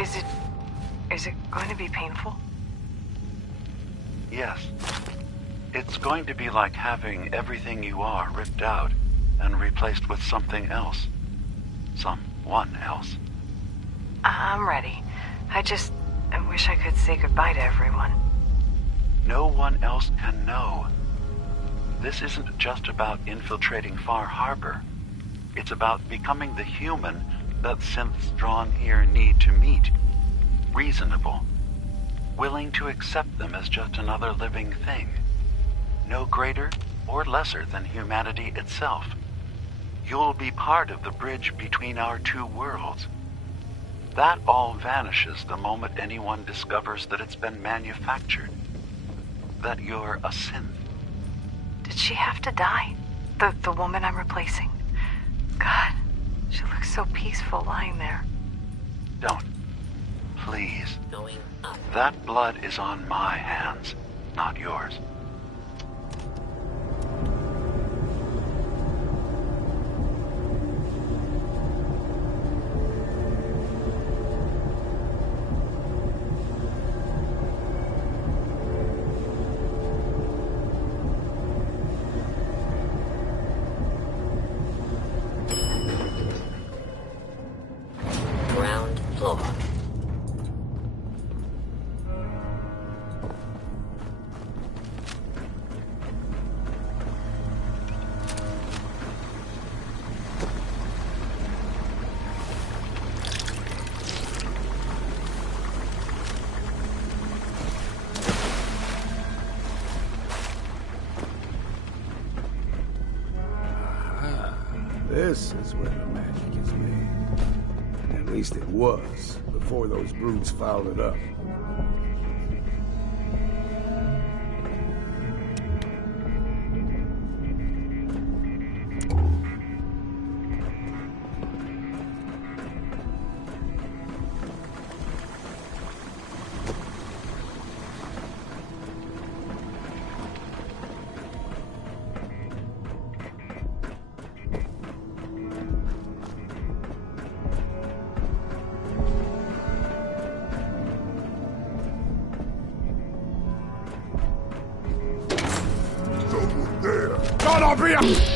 Is it going to be painful? Yes. It's going to be like having everything you are ripped out and replaced with something else. Someone else. I'm ready. I wish I could say goodbye to everyone. No one else can know. This isn't just about infiltrating Far Harbor. It's about becoming the human that synths drawn here need to meet. Reasonable. Willing to accept them as just another living thing. No greater or lesser than humanity itself. You'll be part of the bridge between our two worlds. That all vanishes the moment anyone discovers that it's been manufactured. That you're a synth. Did she have to die? The woman I'm replacing? God, she looks so peaceful lying there. Don't. Please. Going up. That blood is on my hands, not yours. Ground floor. This is where the magic is made. At least it was, before those brutes fouled it up. Gonna be a...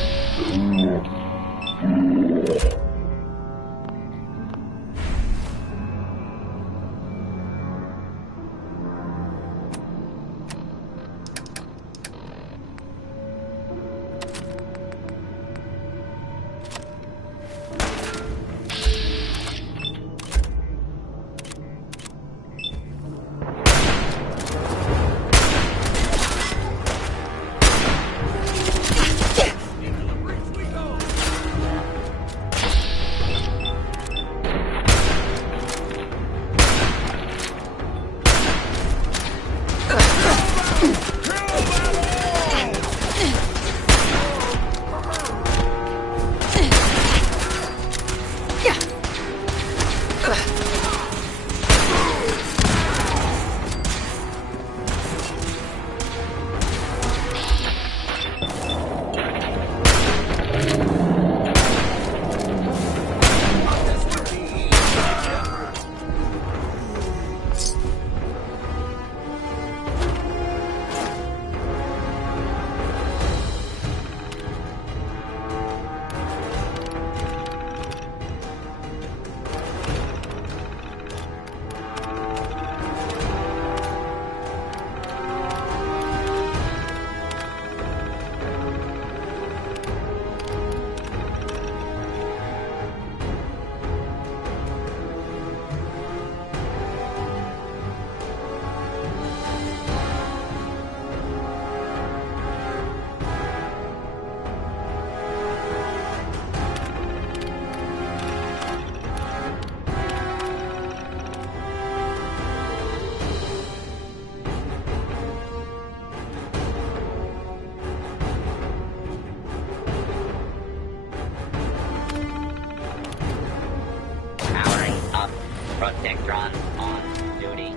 Protectron on duty.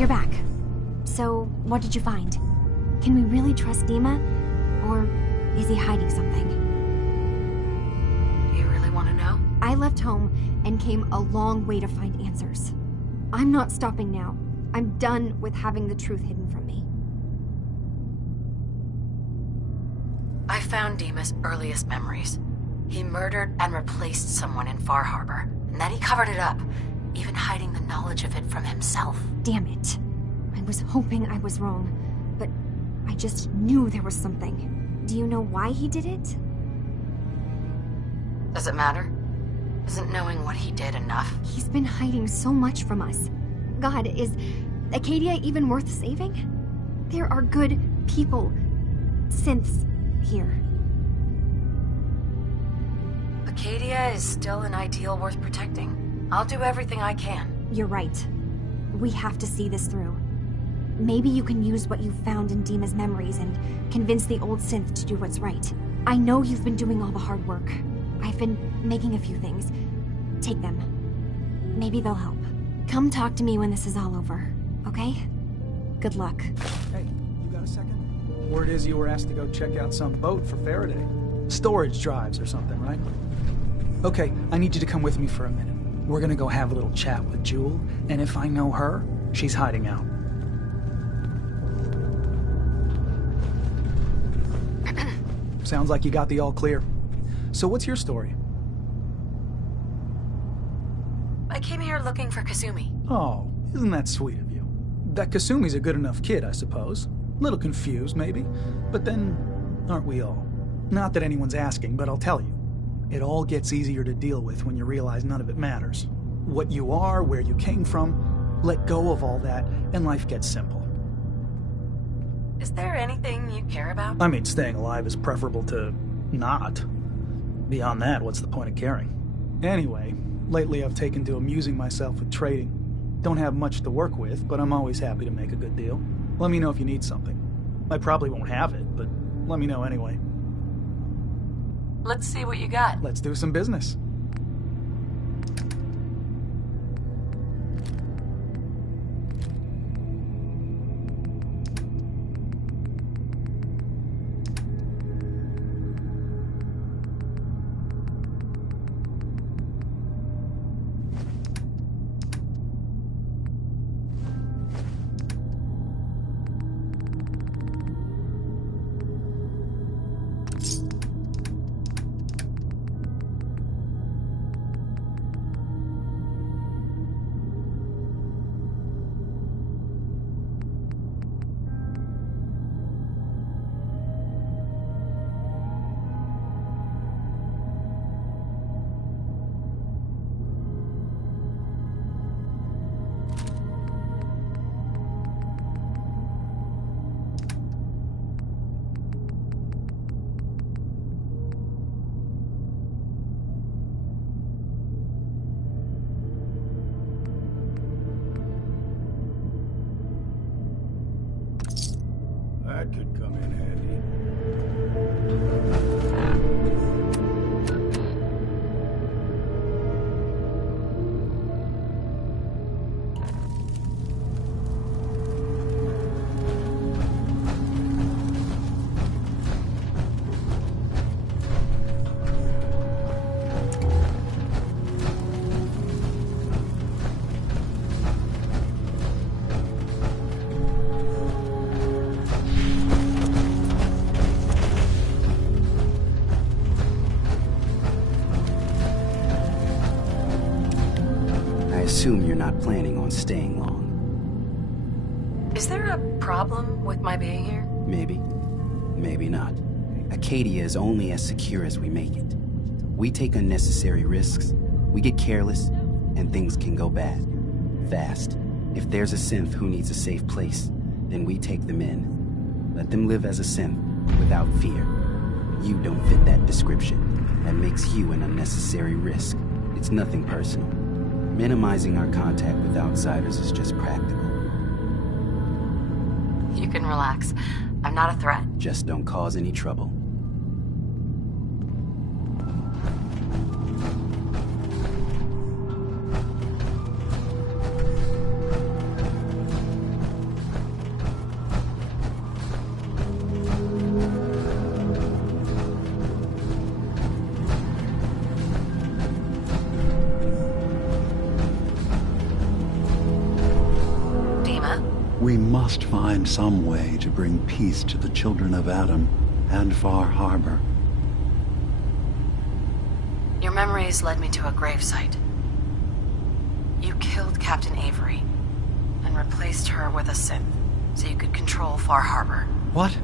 you're back. So, what did you find? Can we really trust Dima? Or is he hiding something? You really want to know? I left home and came a long way to find answers. I'm not stopping now. I'm done with having the truth hidden from me. I found Dima's earliest memories. He murdered and replaced someone in Far Harbor, and then he covered it up, even hiding the knowledge of it from himself. Damn it. I was hoping I was wrong, but I just knew there was something. Do you know why he did it? Does it matter? Isn't knowing what he did enough? He's been hiding so much from us. God, is Acadia even worth saving? There are good people, synths, here. Acadia is still an ideal worth protecting. I'll do everything I can. You're right. We have to see this through. Maybe you can use what you found in Dima's memories and convince the old synth to do what's right. I know you've been doing all the hard work. I've been making a few things. Take them. Maybe they'll help. Come talk to me when this is all over, okay? Good luck. Hey, you got a second? Word is you were asked to go check out some boat for Faraday. Storage drives or something, right? Okay, I need you to come with me for a minute. We're gonna go have a little chat with Jewel, and if I know her, she's hiding out. Sounds like you got the all clear. So what's your story? I came here looking for Kasumi. Oh, isn't that sweet of you? That Kasumi's a good enough kid, I suppose. Little confused, maybe. But then, aren't we all? Not that anyone's asking, but I'll tell you. It all gets easier to deal with when you realize none of it matters. What you are, where you came from, let go of all that, and life gets simple. Is there anything you care about? I mean, staying alive is preferable to not. Beyond that, what's the point of caring? Anyway, lately I've taken to amusing myself with trading. Don't have much to work with, but I'm always happy to make a good deal. Let me know if you need something. I probably won't have it, but let me know anyway. Let's see what you got. Let's do some business. That could come in handy. I assume you're not planning on staying long. Is there a problem with my being here? Maybe. Maybe not. Acadia is only as secure as we make it. We take unnecessary risks, we get careless, and things can go bad. Fast. If there's a synth who needs a safe place, then we take them in. Let them live as a synth, without fear. You don't fit that description. That makes you an unnecessary risk. It's nothing personal. Minimizing our contact with outsiders is just practical. You can relax. I'm not a threat. Just don't cause any trouble. must find some way to bring peace to the children of Adam and Far Harbor. Your memories led me to a gravesite. You killed Captain Avery and replaced her with a synth so you could control Far Harbor. What?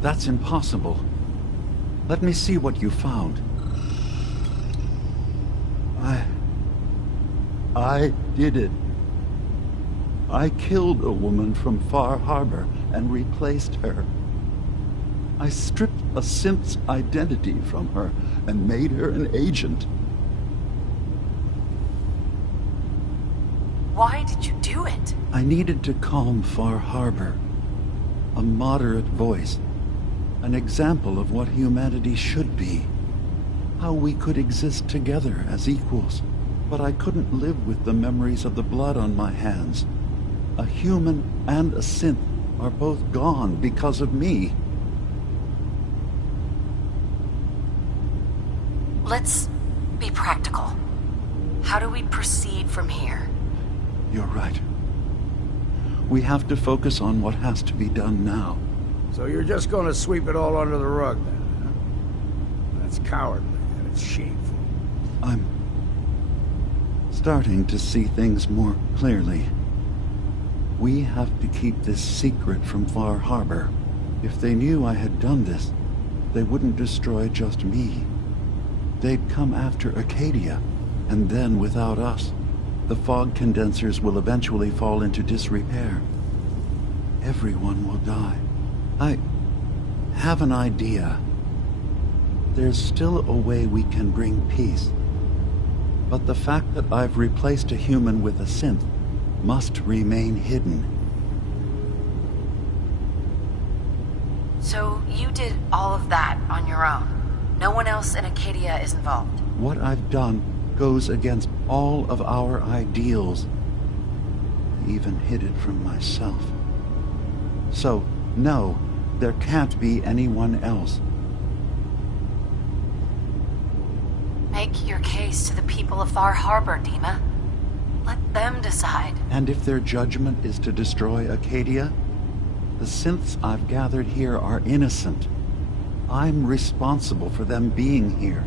That's impossible. Let me see what you found. I did it. I killed a woman from Far Harbor and replaced her. I stripped a synth's identity from her and made her an agent. Why did you do it? I needed to calm Far Harbor. A moderate voice. An example of what humanity should be. How we could exist together as equals. But I couldn't live with the memories of the blood on my hands. A human and a synth are both gone because of me. Let's be practical. How do we proceed from here? You're right. We have to focus on what has to be done now. So you're just gonna sweep it all under the rug then, huh? That's cowardly and it's shameful. I'm starting to see things more clearly. We have to keep this secret from Far Harbor. If they knew I had done this, they wouldn't destroy just me. They'd come after Acadia, and then without us, the fog condensers will eventually fall into disrepair. Everyone will die. I have an idea. There's still a way we can bring peace. But the fact that I've replaced a human with a synth must remain hidden. So you did all of that on your own? No one else in Acadia is involved? What I've done goes against all of our ideals. I even hid it from myself. So, no, there can't be anyone else. Make your case to the people of Far Harbor, Dima. Let them decide. And if their judgment is to destroy Acadia, the synths I've gathered here are innocent. I'm responsible for them being here.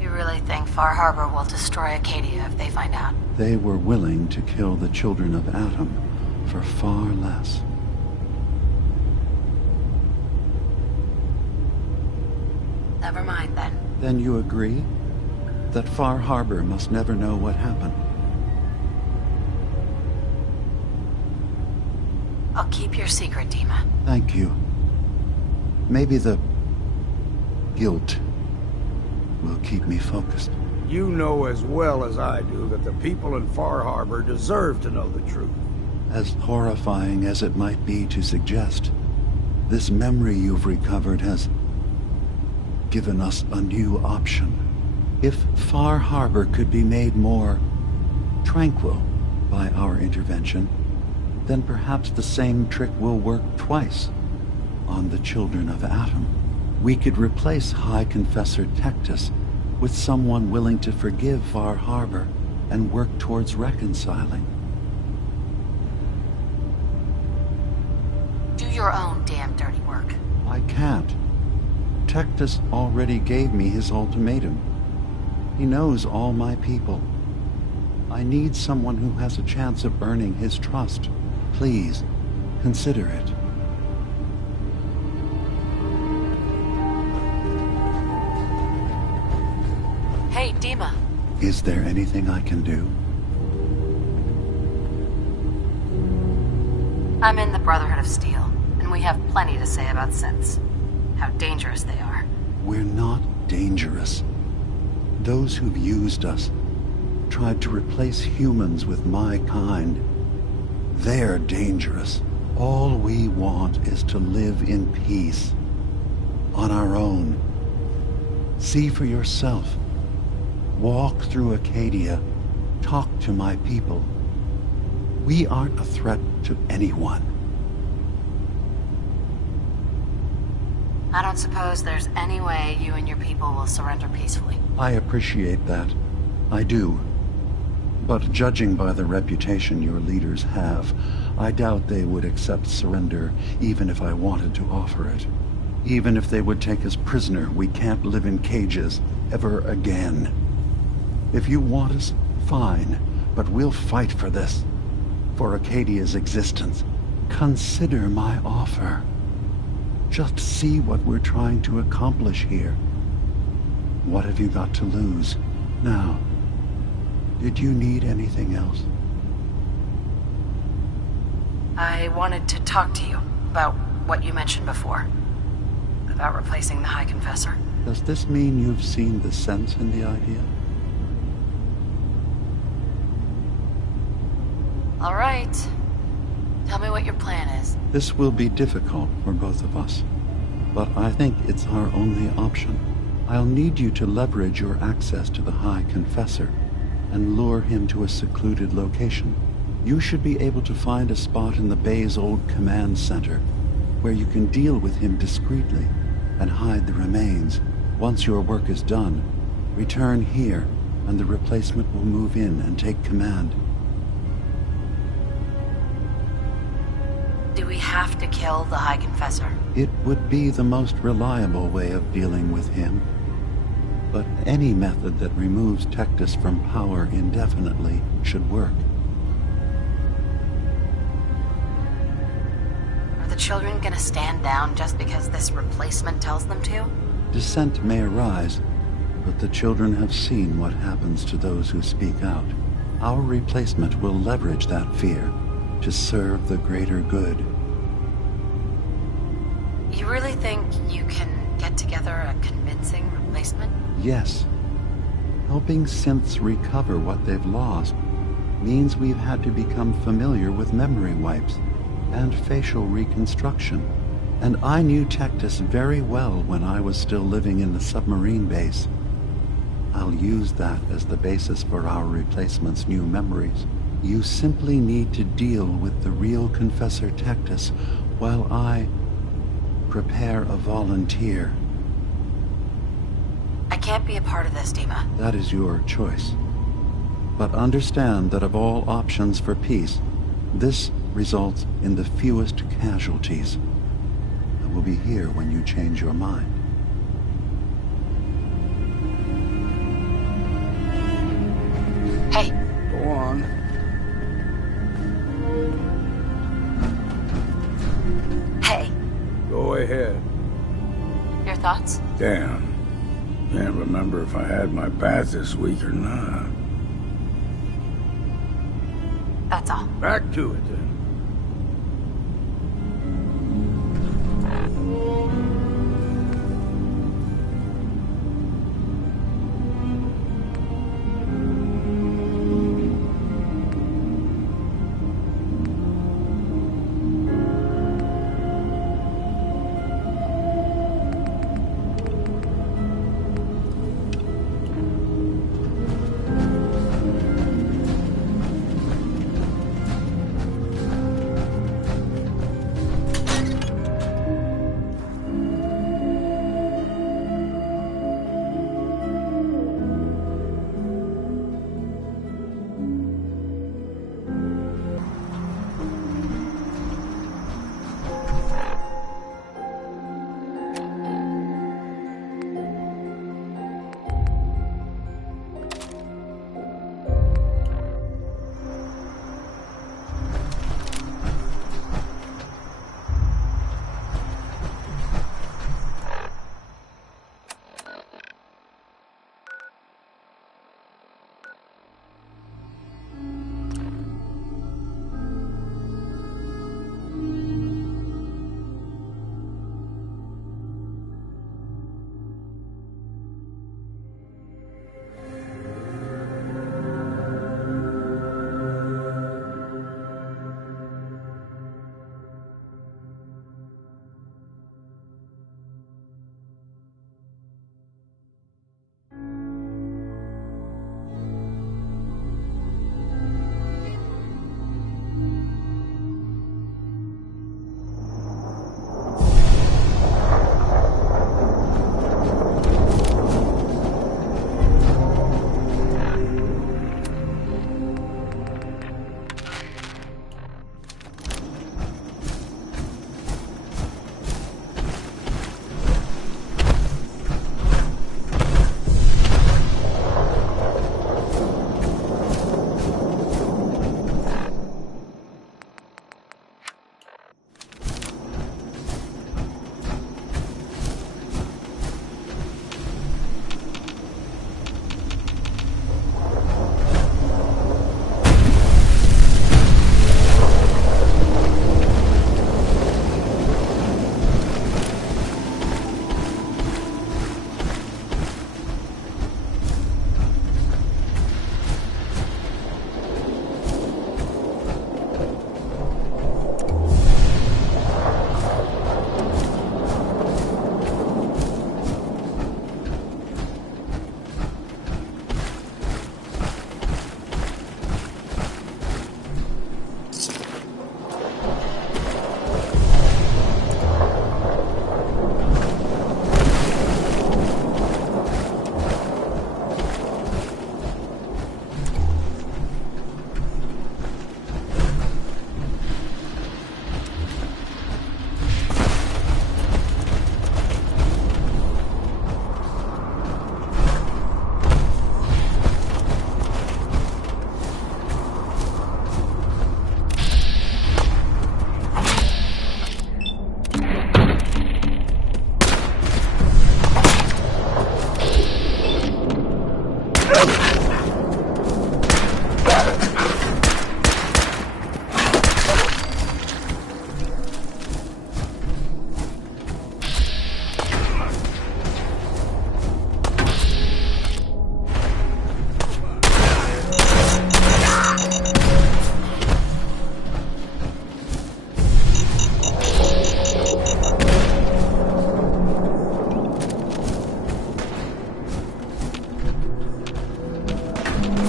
You really think Far Harbor will destroy Acadia if they find out? They were willing to kill the children of Adam for far less. Never mind, then. Then you agree that Far Harbor must never know what happened? I'll keep your secret, Dima. Thank you. Maybe the guilt will keep me focused. You know as well as I do that the people in Far Harbor deserve to know the truth. As horrifying as it might be to suggest, this memory you've recovered has given us a new option. If Far Harbor could be made more tranquil by our intervention, then perhaps the same trick will work twice on the children of Adam. We could replace High Confessor Tectus with someone willing to forgive Far Harbor and work towards reconciling. Do your own damn dirty work. I can't. Tectus already gave me his ultimatum. He knows all my people. I need someone who has a chance of earning his trust. Please, consider it. Hey, Dima. Is there anything I can do? I'm in the Brotherhood of Steel, and we have plenty to say about synths. How dangerous they are. We're not dangerous. Those who've used us, tried to replace humans with my kind, they're dangerous. All we want is to live in peace. On our own. See for yourself. Walk through Acadia. Talk to my people. We aren't a threat to anyone. I don't suppose there's any way you and your people will surrender peacefully. I appreciate that. I do. But judging by the reputation your leaders have, I doubt they would accept surrender even if I wanted to offer it. Even if they would take us prisoner, we can't live in cages ever again. If you want us, fine, but we'll fight for this. For Acadia's existence. Consider my offer. Just see what we're trying to accomplish here. What have you got to lose? Now, did you need anything else? I wanted to talk to you about what you mentioned before. About replacing the High Confessor. Does this mean you've seen the sense in the idea? All right. Tell me what your plan is. This will be difficult for both of us, but I think it's our only option. I'll need you to leverage your access to the High Confessor and lure him to a secluded location. You should be able to find a spot in the Bay's old command center where you can deal with him discreetly and hide the remains. Once your work is done, return here and the replacement will move in and take command. Do we have to kill the High Confessor? It would be the most reliable way of dealing with him. But any method that removes Tectus from power indefinitely should work. Are the children gonna stand down just because this replacement tells them to? Dissent may arise, but the children have seen what happens to those who speak out. Our replacement will leverage that fear to serve the greater good. You really think you can get together a convincing replacement? Yes. Helping synths recover what they've lost means we've had to become familiar with memory wipes and facial reconstruction. And I knew Tectus very well when I was still living in the submarine base. I'll use that as the basis for our replacement's new memories. You simply need to deal with the real Confessor Tectus while I prepare a volunteer. I can't be a part of this, Dima. That is your choice. But understand that of all options for peace, this results in the fewest casualties. I will be here when you change your mind. Hey, Go on. hey, Go ahead. your thoughts? Damn. Can't remember if I had my bath this week or not. That's all. Back to it then.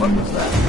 fuck was that?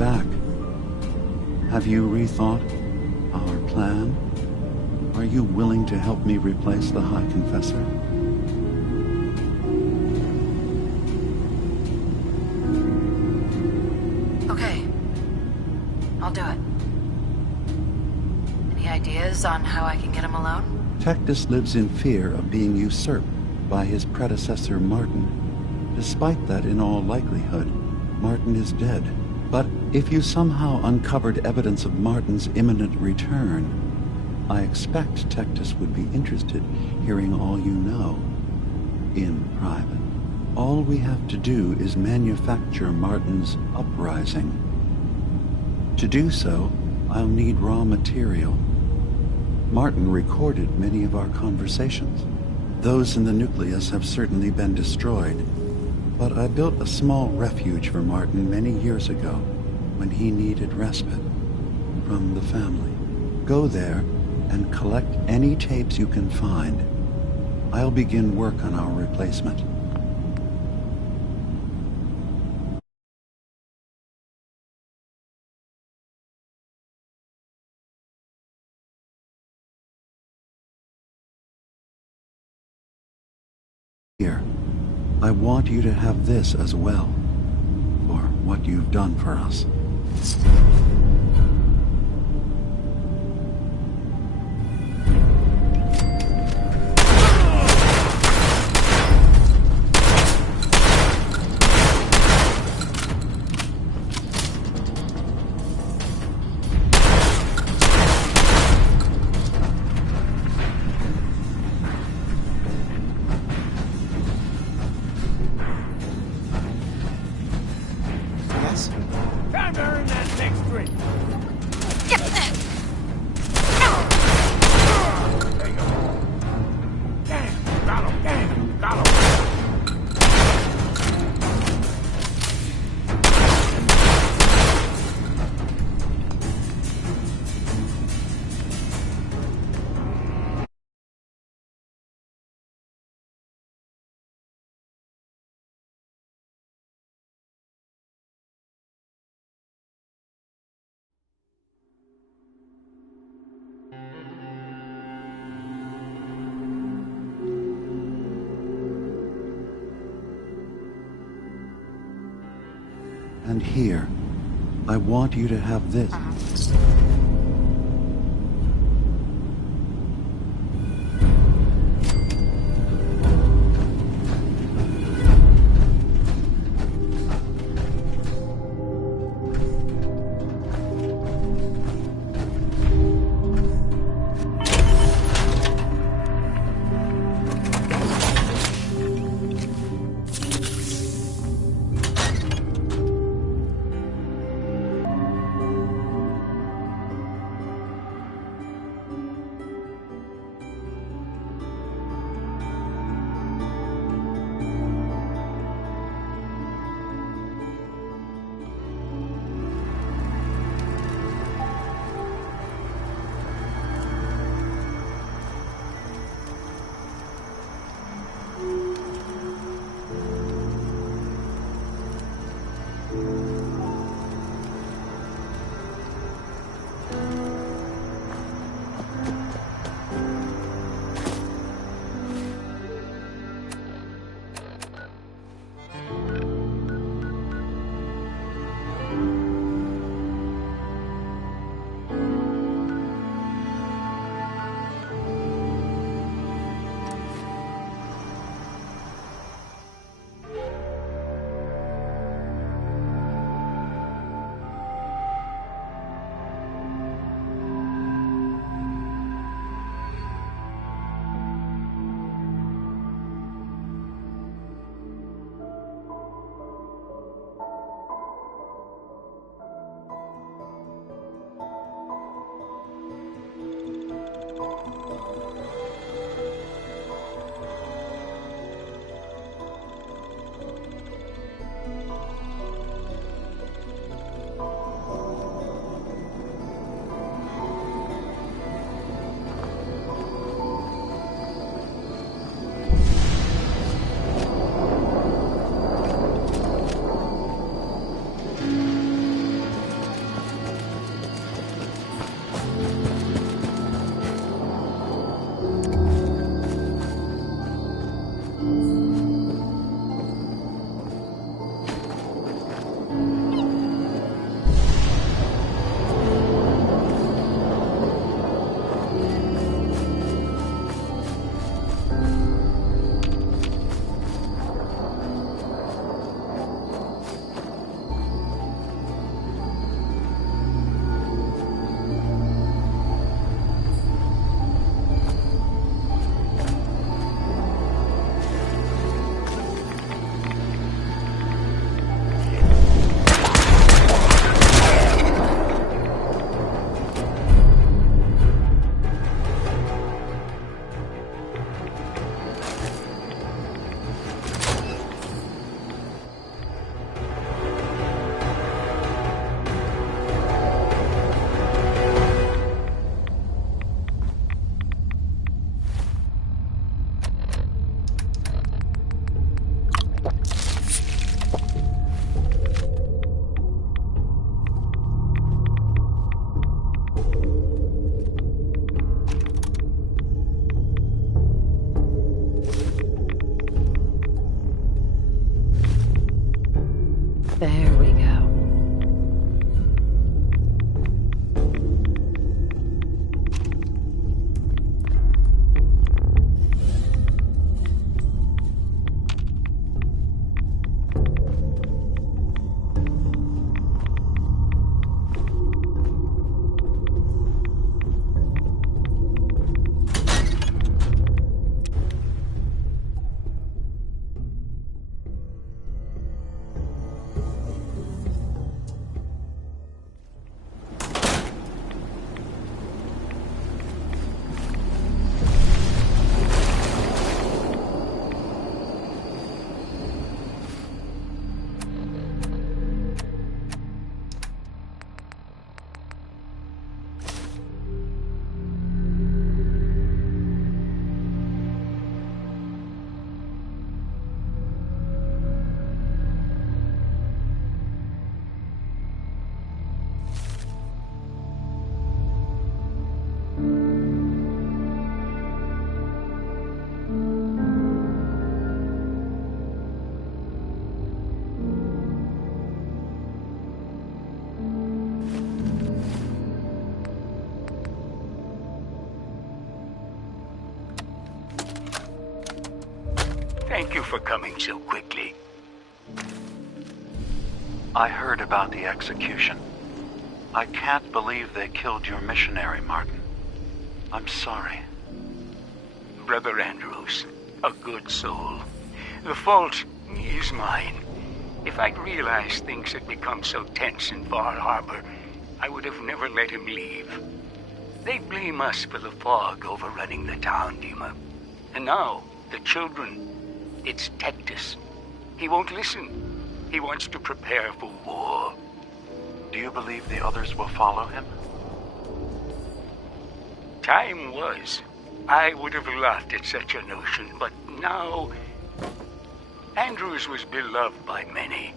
back. Have you rethought our plan? Are you willing to help me replace the High Confessor? Okay. I'll do it. Any ideas on how I can get him alone? Tectus lives in fear of being usurped by his predecessor Martin. Despite that, in all likelihood, Martin is dead. But if you somehow uncovered evidence of Martin's imminent return, I expect Tectus would be interested hearing all you know, in private. All we have to do is manufacture Martin's uprising. To do so, I'll need raw material. Martin recorded many of our conversations. Those in the nucleus have certainly been destroyed, but I built a small refuge for Martin many years ago when he needed respite from the family. Go there and collect any tapes you can find. I'll begin work on our replacement. Here, I want you to have this as well, for what you've done for us. Time to earn that next drink. There you go. Damn, got him, damn, got him. And here, I want you to have this. There we go. Thank you for coming so quickly. I heard about the execution. I can't believe they killed your missionary, Martin. I'm sorry. Brother Andrews, a good soul. The fault is mine. If I'd realized things had become so tense in Far Harbor, I would have never let him leave. They blame us for the fog overrunning the town, Dima. And now, the children. It's Tectus. He won't listen. He wants to prepare for war. Do you believe the others will follow him? Time was. I would have laughed at such a notion, but now... Andrews was beloved by many.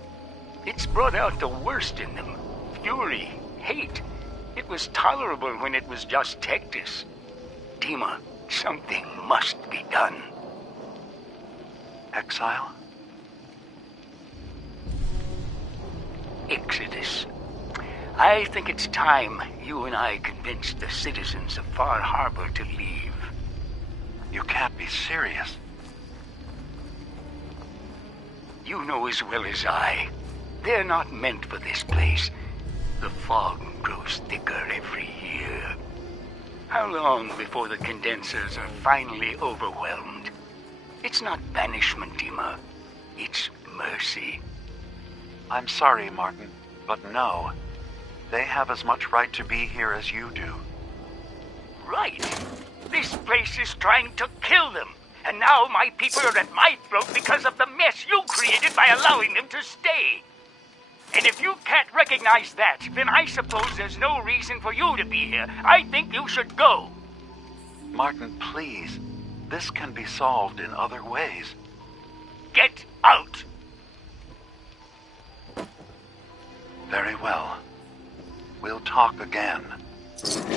It's brought out the worst in them. Fury, hate. It was tolerable when it was just Tectus. Dima, something must be done. Exile? Exodus. I think it's time you and I convinced the citizens of Far Harbor to leave. You can't be serious. You know as well as I, they're not meant for this place. The fog grows thicker every year. How long before the condensers are finally overwhelmed? It's not banishment, Dima. It's mercy. I'm sorry, Martin, but no. They have as much right to be here as you do. Right. This place is trying to kill them. And now my people are at my throat because of the mess you created by allowing them to stay. And if you can't recognize that, then I suppose there's no reason for you to be here. I think you should go. Martin, please. This can be solved in other ways. Get out! Very well. We'll talk again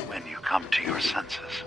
when you come to your senses.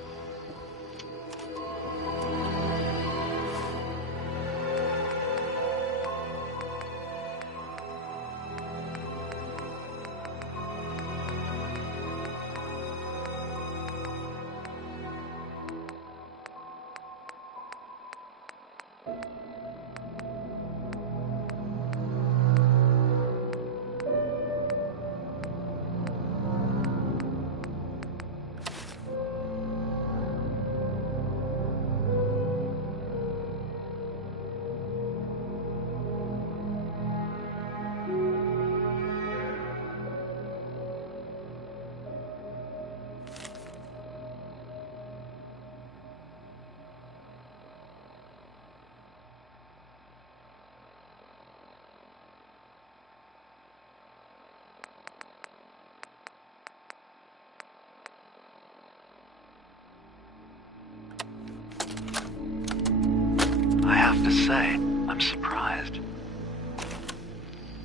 I have to say, I'm surprised.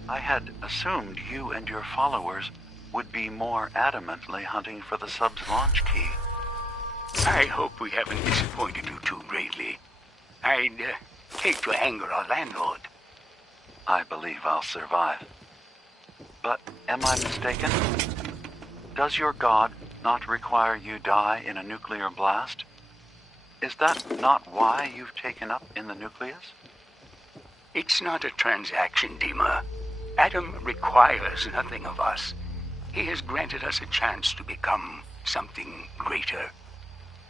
I had assumed you and your followers would be more adamantly hunting for the sub's launch key. I hope we haven't disappointed you too greatly. I'd hate to anger our landlord. I believe I'll survive. But am I mistaken? Does your god not require you die in a nuclear blast? Is that not why you've taken up in the nucleus? It's not a transaction, Dima. Adam requires nothing of us. He has granted us a chance to become something greater.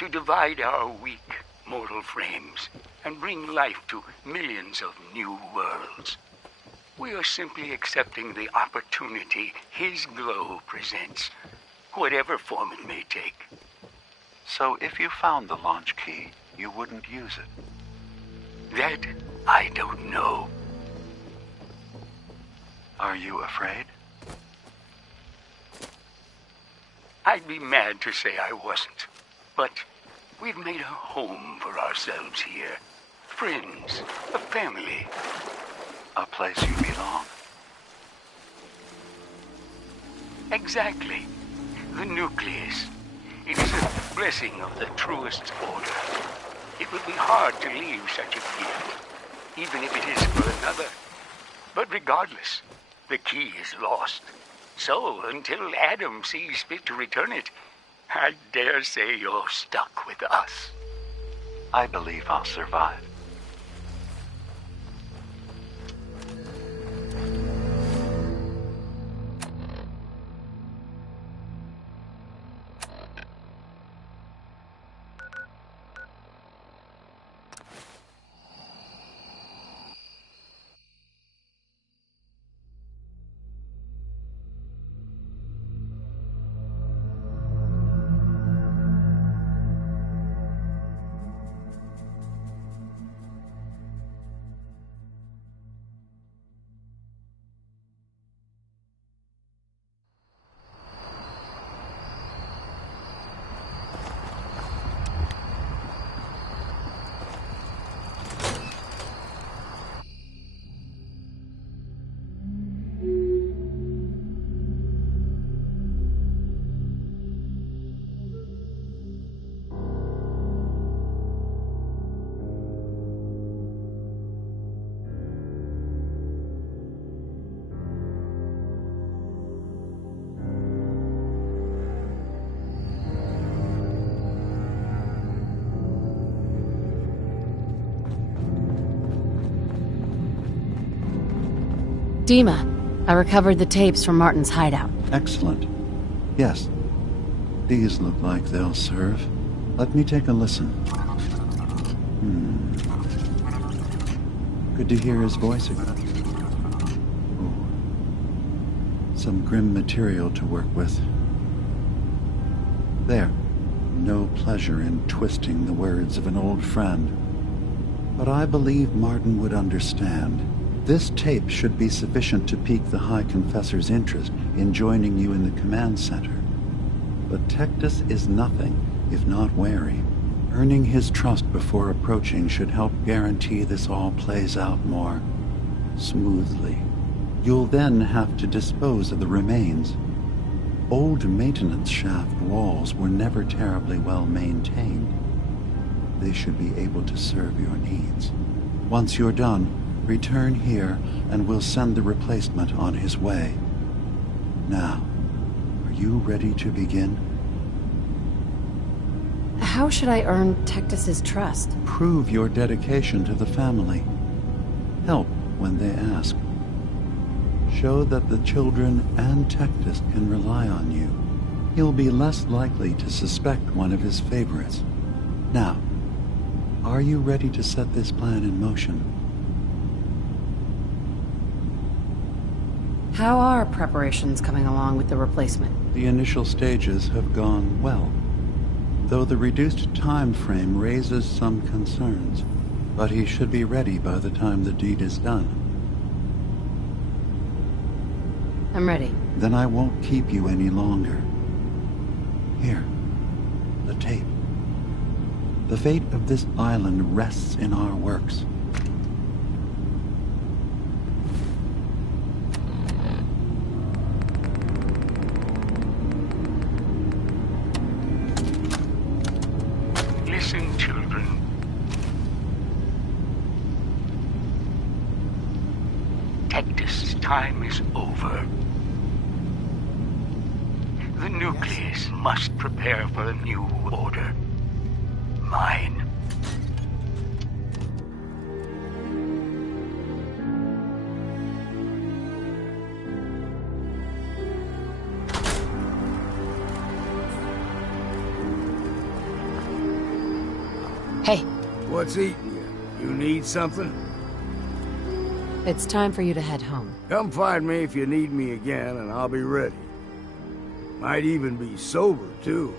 To divide our weak mortal frames and bring life to millions of new worlds. We are simply accepting the opportunity his glow presents, whatever form it may take. So if you found the launch key, you wouldn't use it? That I don't know. Are you afraid? I'd be mad to say I wasn't. But we've made a home for ourselves here. Friends, a family. A place you belong. Exactly. The nucleus. It is a blessing of the truest order. It would be hard to leave such a gift, even if it is for another. But regardless, the key is lost. So, until Adam sees fit to return it, I dare say you're stuck with us. I believe I'll survive. Dima, I recovered the tapes from Martin's hideout. Excellent. Yes. These look like they'll serve. Let me take a listen. Good to hear his voice again. Ooh. Some grim material to work with. There. No pleasure in twisting the words of an old friend. But I believe Martin would understand. This tape should be sufficient to pique the High Confessor's interest in joining you in the command center. But Tectus is nothing if not wary. Earning his trust before approaching should help guarantee this all plays out more smoothly. You'll then have to dispose of the remains. Old maintenance shaft walls were never terribly well maintained. They should be able to serve your needs. Once you're done, return here, and we'll send the replacement on his way. Now, are you ready to begin? How should I earn Tectus's trust? Prove your dedication to the family. Help when they ask. Show that the children and Tectus can rely on you. He'll be less likely to suspect one of his favorites. Now, are you ready to set this plan in motion? How are preparations coming along with the replacement? The initial stages have gone well, though the reduced time frame raises some concerns. But he should be ready by the time the deed is done. I'm ready. Then I won't keep you any longer. Here, the tape. The fate of this island rests in our works. Listen, children. Tectus' time is over. The nucleus must prepare for a new order. Mine. Hey, What's eating you? You need something? it's time for you to head home. Come find me if you need me again, and I'll be ready. Might even be sober, too.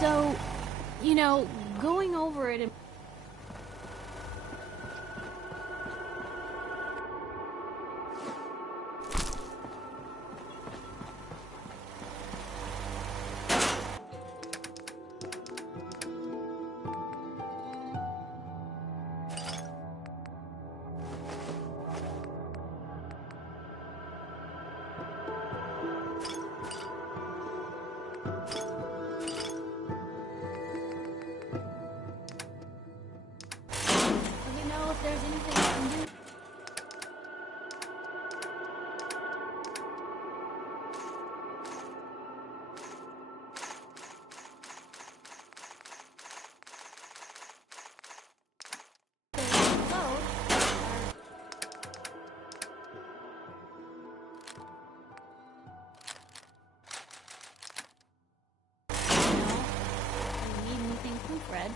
So, you know, going over it and... Let me know if there's anything I can do. Need anything from Fred?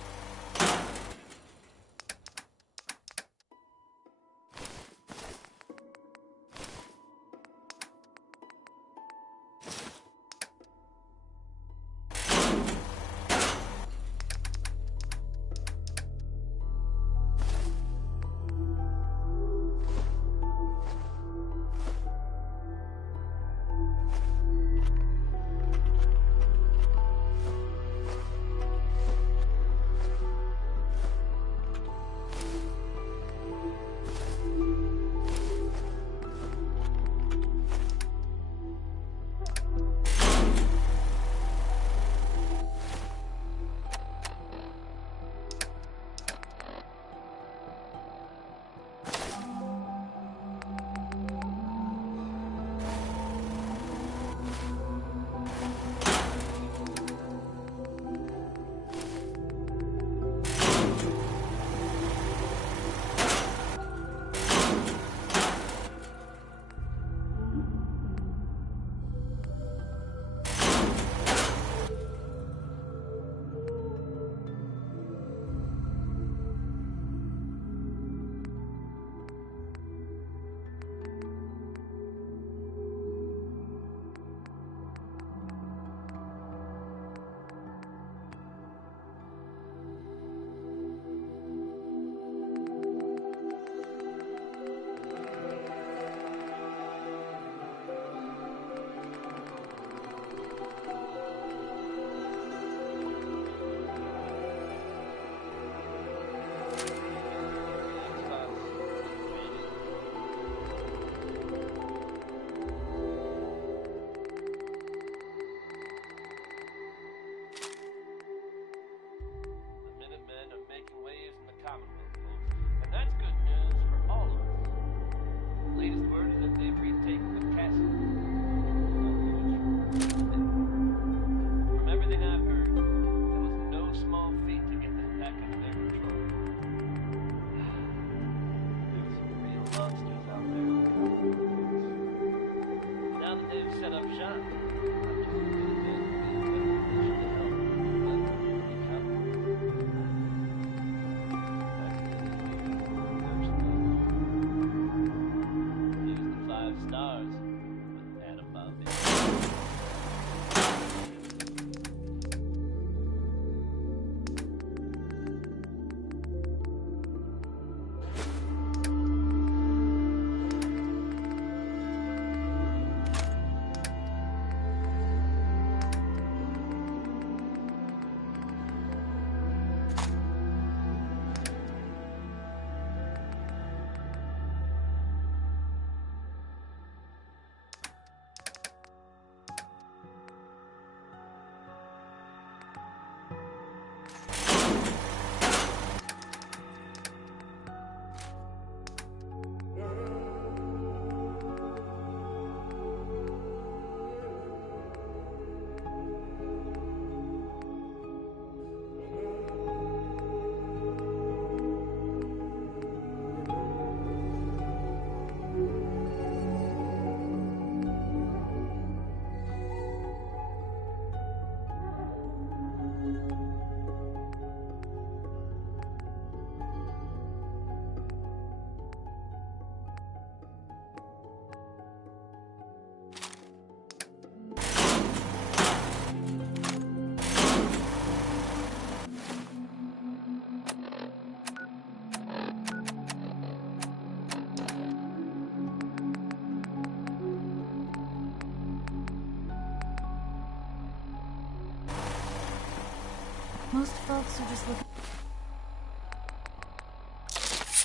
Most folks are just looking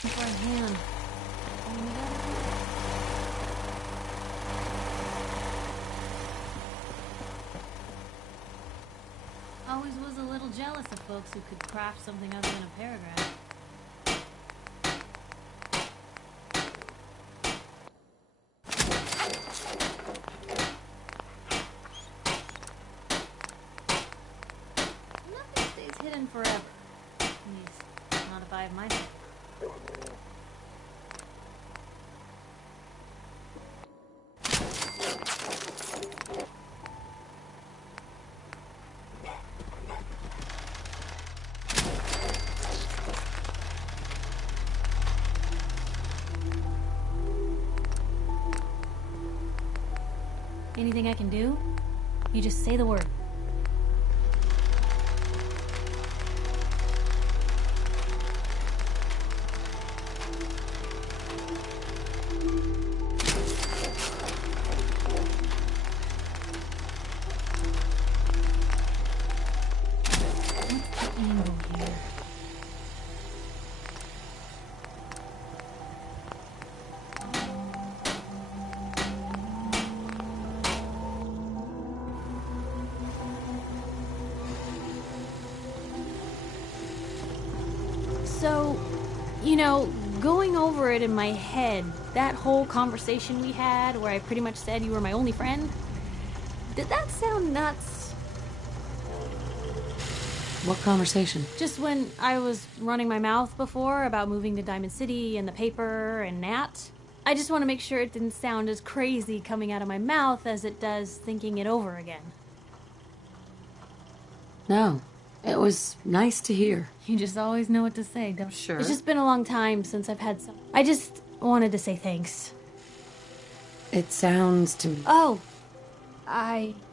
for a hand. And we gotta do it. Always was a little jealous of folks who could craft something other than a paragraph. Nothing stays hidden forever. At least, not if I have my say. Anything I can do? You just say the word. What's the angle here? So, going over it in my head, that whole conversation we had where I pretty much said you were my only friend, did that sound nuts? What conversation? Just when I was running my mouth before about moving to Diamond City and the paper and Nat. I just want to make sure it didn't sound as crazy coming out of my mouth as it does thinking it over again. No. It was nice to hear. You just always know what to say, don't you? Sure. It's just been a long time since I've had some. I just wanted to say thanks. It sounds to me. Oh,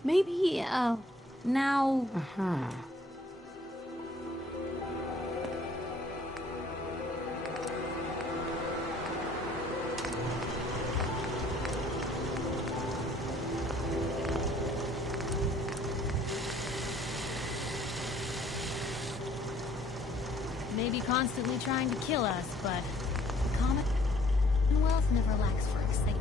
maybe, now. Uh-huh. Maybe constantly trying to kill us, but the Commonwealth never lacks for excitement.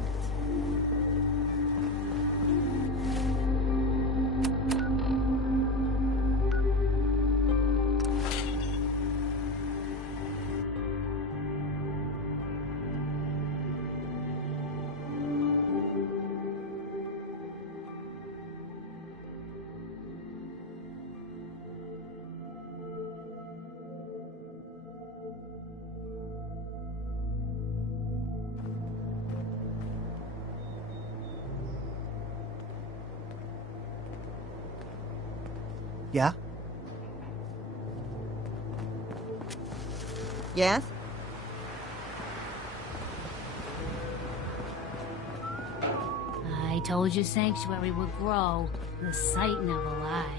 Yeah? Yes? I told you Sanctuary would grow. The sight never lies.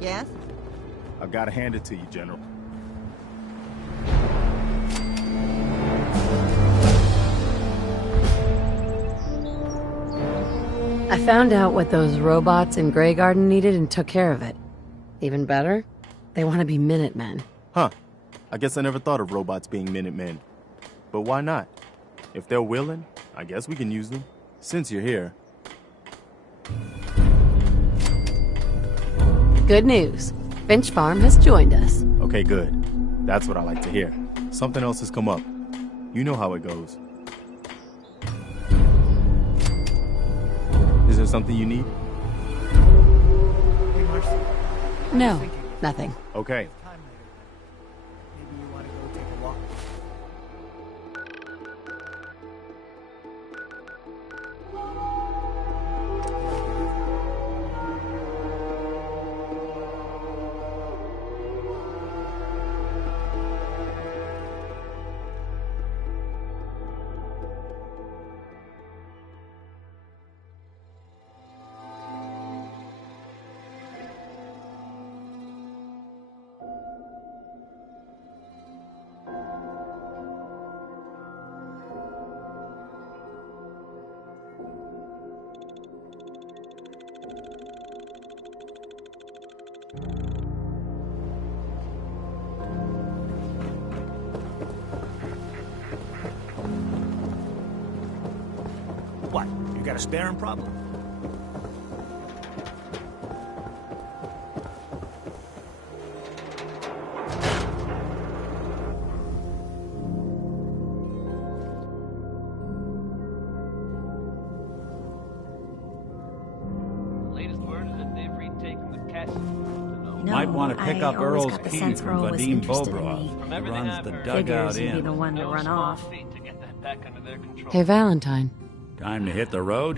Yes? I've got to hand it to you, General. I found out what those robots in Grey Garden needed and took care of it. Even better, they want to be Minutemen. Huh. I guess I never thought of robots being Minutemen. But why not? If they're willing, I guess we can use them. Since you're here. Good news. Finch Farm has joined us. Okay, good. That's what I like to hear. Something else has come up. You know how it goes. Is there something you need? No, nothing. Okay. Maybe you want to go take a walk. What? You got a staring problem? Might want to pick up Earl's got the key sense from Earl was Vadim interested in Bobrov. me. He runs the Figures dugout he'd be the inn. one to run off. Hey, Valentine. Time to hit the road?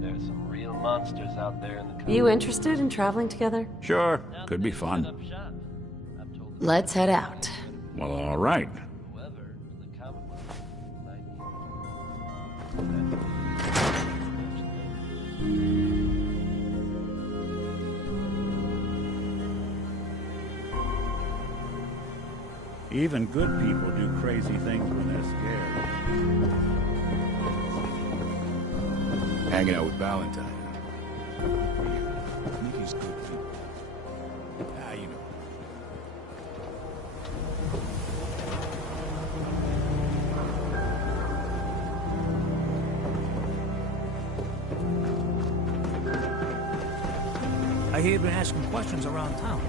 There's some real monsters out there in the country. You interested in traveling together? Sure, could be fun. Let's head out. Well, all right. Even good people do crazy things when they're scared. Hanging out with Valentine. I think he's good too. You know. I hear you've been asking questions around town.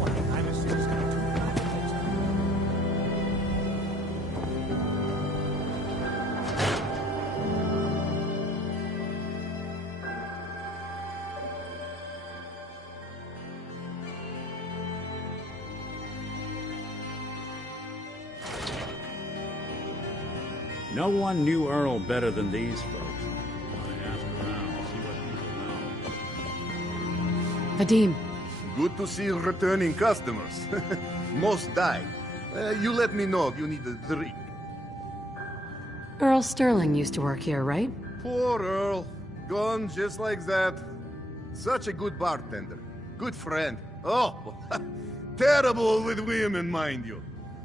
What? I'm just kind of No one knew Earl better than these folks. I ask around, see what people know. Vadim. Good to see returning customers. Most died. You let me know if you need a drink. Earl Sterling used to work here, right? Poor Earl. Gone just like that. Such a good bartender. Good friend. Oh, terrible with women, mind you.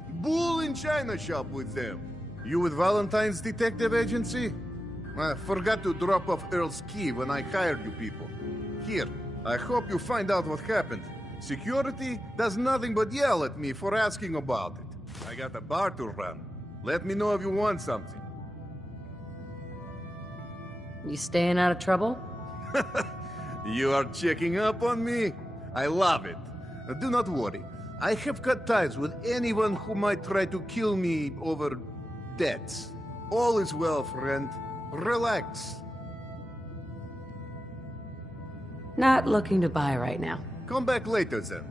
Bull in china shop with them. You with Valentine's detective agency? I forgot to drop off Earl's key when I hired you people. Here, I hope you find out what happened. Security does nothing but yell at me for asking about it. I got a bar to run. Let me know if you want something. You staying out of trouble? You are checking up on me? I love it. Do not worry. I have cut ties with anyone who might try to kill me over debts. All is well, friend. Relax. Not looking to buy right now. Come back later, then.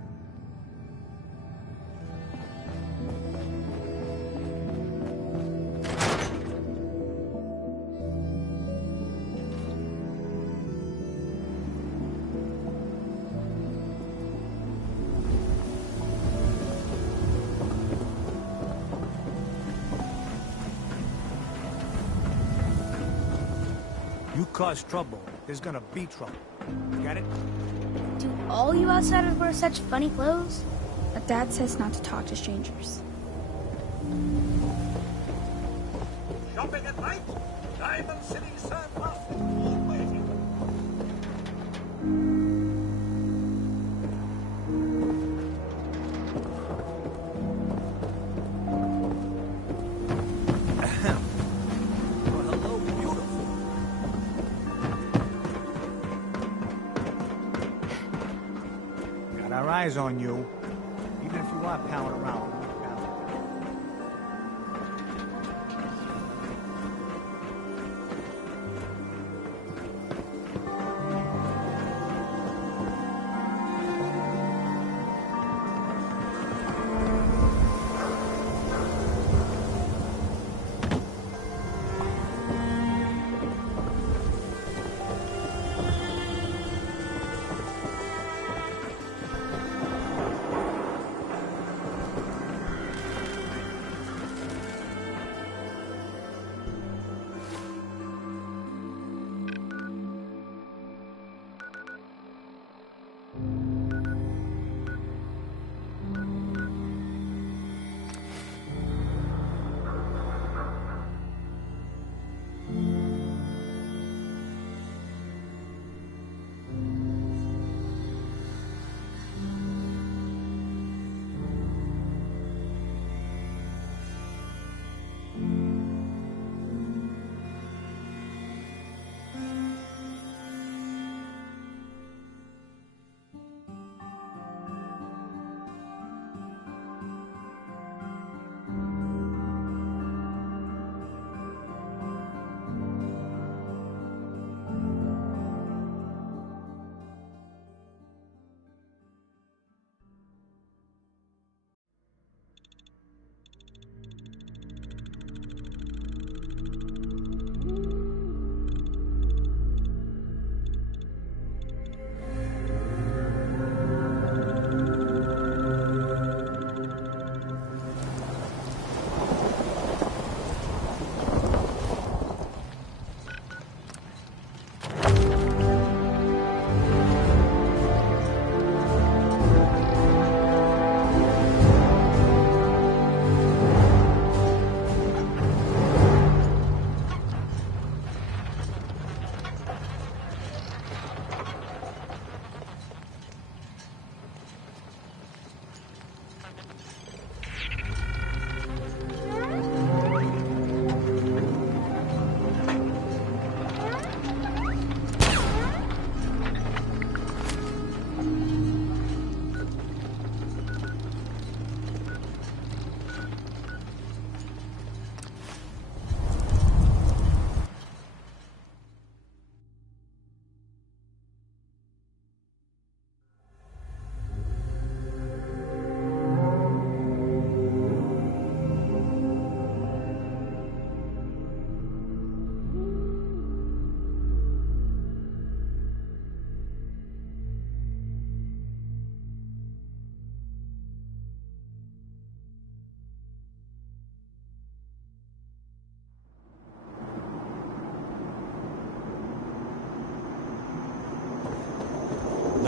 you cause trouble, there's gonna be trouble. Got it? Do all you outsiders wear such funny clothes? But Dad says not to talk to strangers. Shopping at night? Diamond City Surplus is all waiting. Eyes on you, even if you are palling around.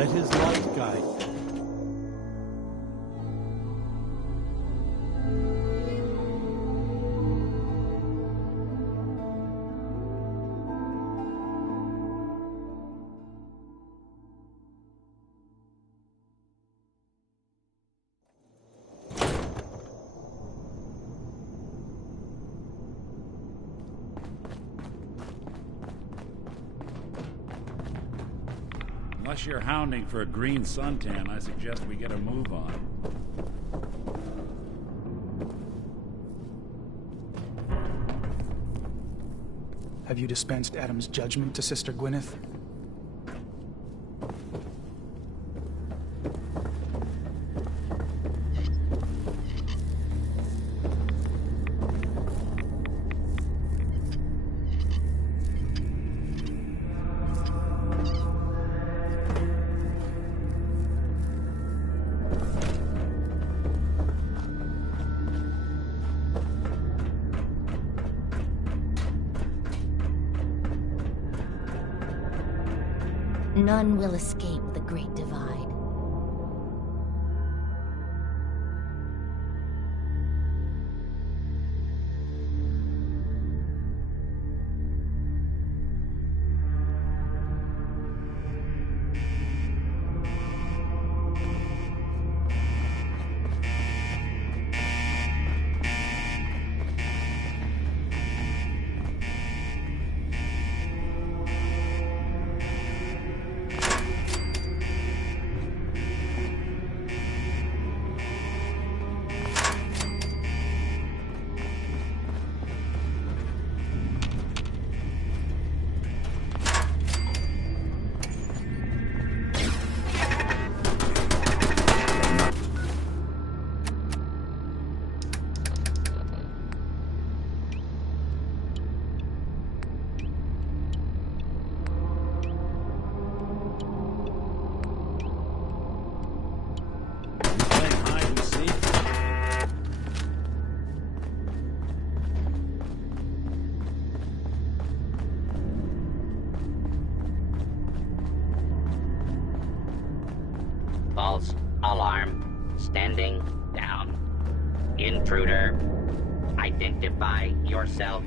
Let his light guide you. Unless you're hounding for a green suntan, I suggest we get a move on. Have you dispensed Adam's judgment to Sister Gwyneth? None will escape the Great Divide. False alarm. Standing down. Intruder. Identify yourself.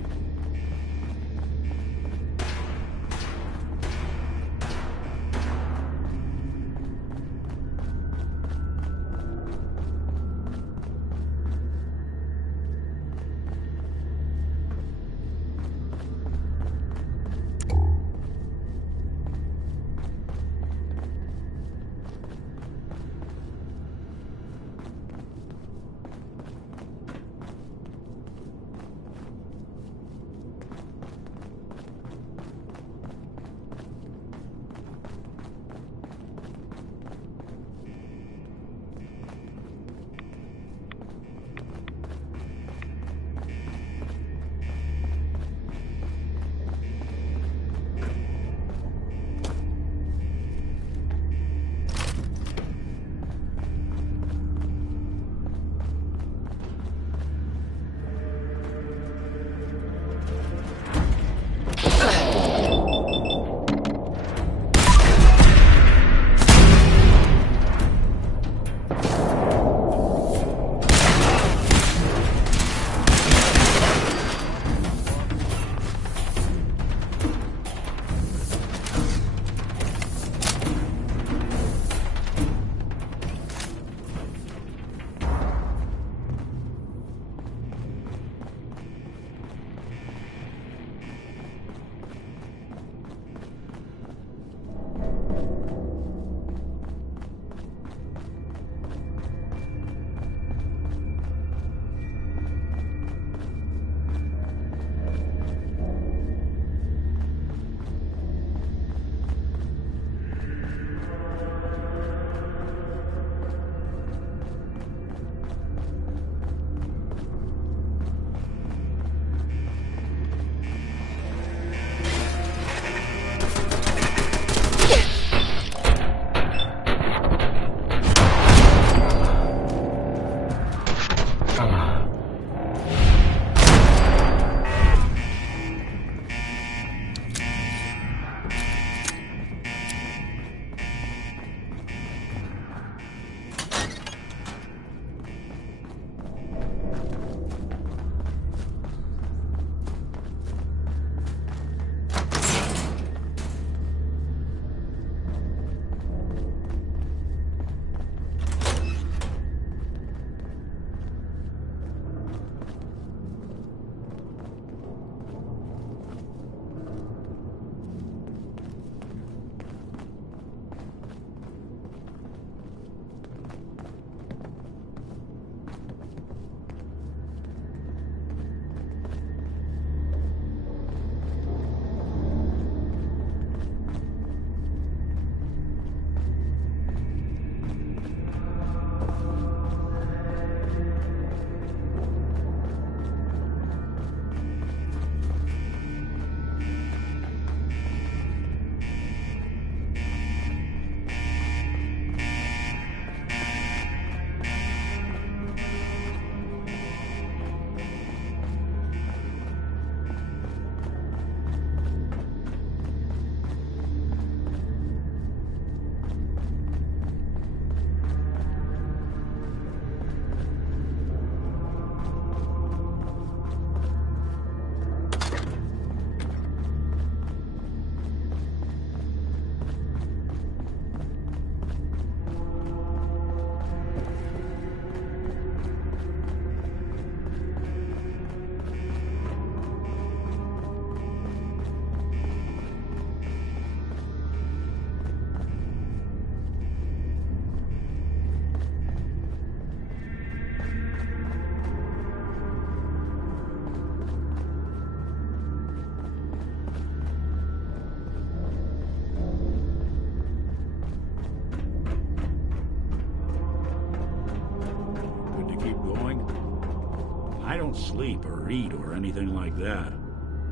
don't sleep or eat or anything like that.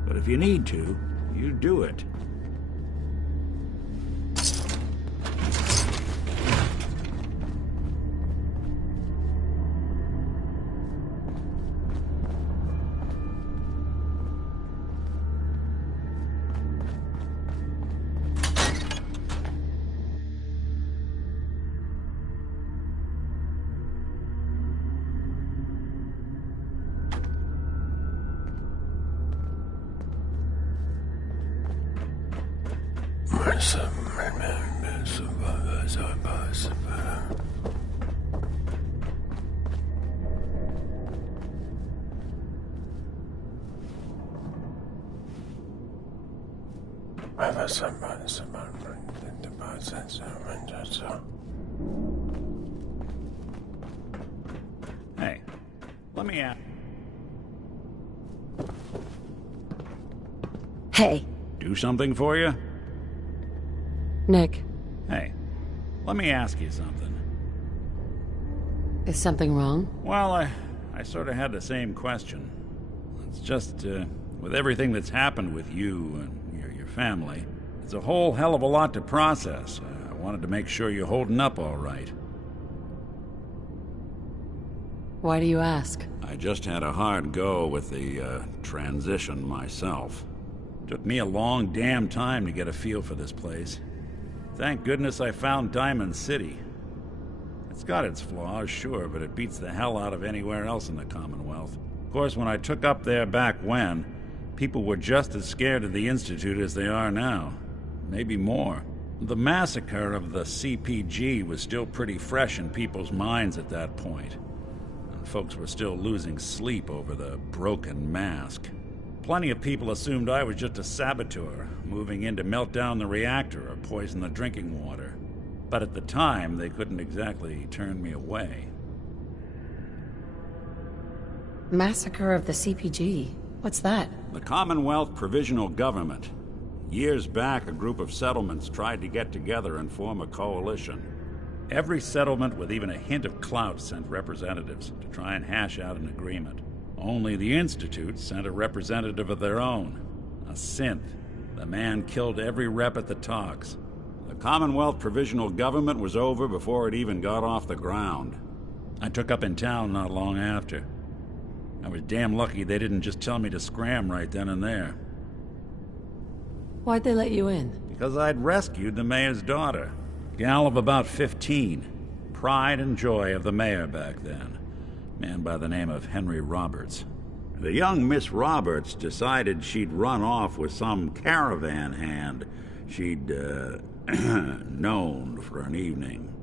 But if you need to, you do it. Hey, let me ask. Hey. Do something for you? Nick, Hey, let me ask you something. is something wrong? Well, I sort of had the same question. It's just, with everything that's happened with you and your family, it's a whole hell of a lot to process. I wanted to make sure you're holding up all right. Why do you ask? I just had a hard go with the transition myself. Took me a long damn time to get a feel for this place. Thank goodness I found Diamond City. It's got its flaws, sure, but it beats the hell out of anywhere else in the Commonwealth. Of course, when I took up there back when, people were just as scared of the Institute as they are now. Maybe more. The massacre of the CPG was still pretty fresh in people's minds at that point. And folks were still losing sleep over the broken mask. Plenty of people assumed I was just a saboteur, moving in to melt down the reactor or poison the drinking water. But at the time, they couldn't exactly turn me away. Massacre of the CPG. What's that? The Commonwealth Provisional Government. Years back, a group of settlements tried to get together and form a coalition. Every settlement with even a hint of clout sent representatives to try and hash out an agreement. Only the Institute sent a representative of their own. A synth. The man killed every rep at the talks. The Commonwealth Provisional Government was over before it even got off the ground. I took up in town not long after. I was damn lucky they didn't just tell me to scram right then and there. Why'd they let you in? Because I'd rescued the mayor's daughter. Gal of about 15. Pride and joy of the mayor back then. Man by the name of Henry Roberts. The young Miss Roberts decided she'd run off with some caravan hand she'd, known for an evening.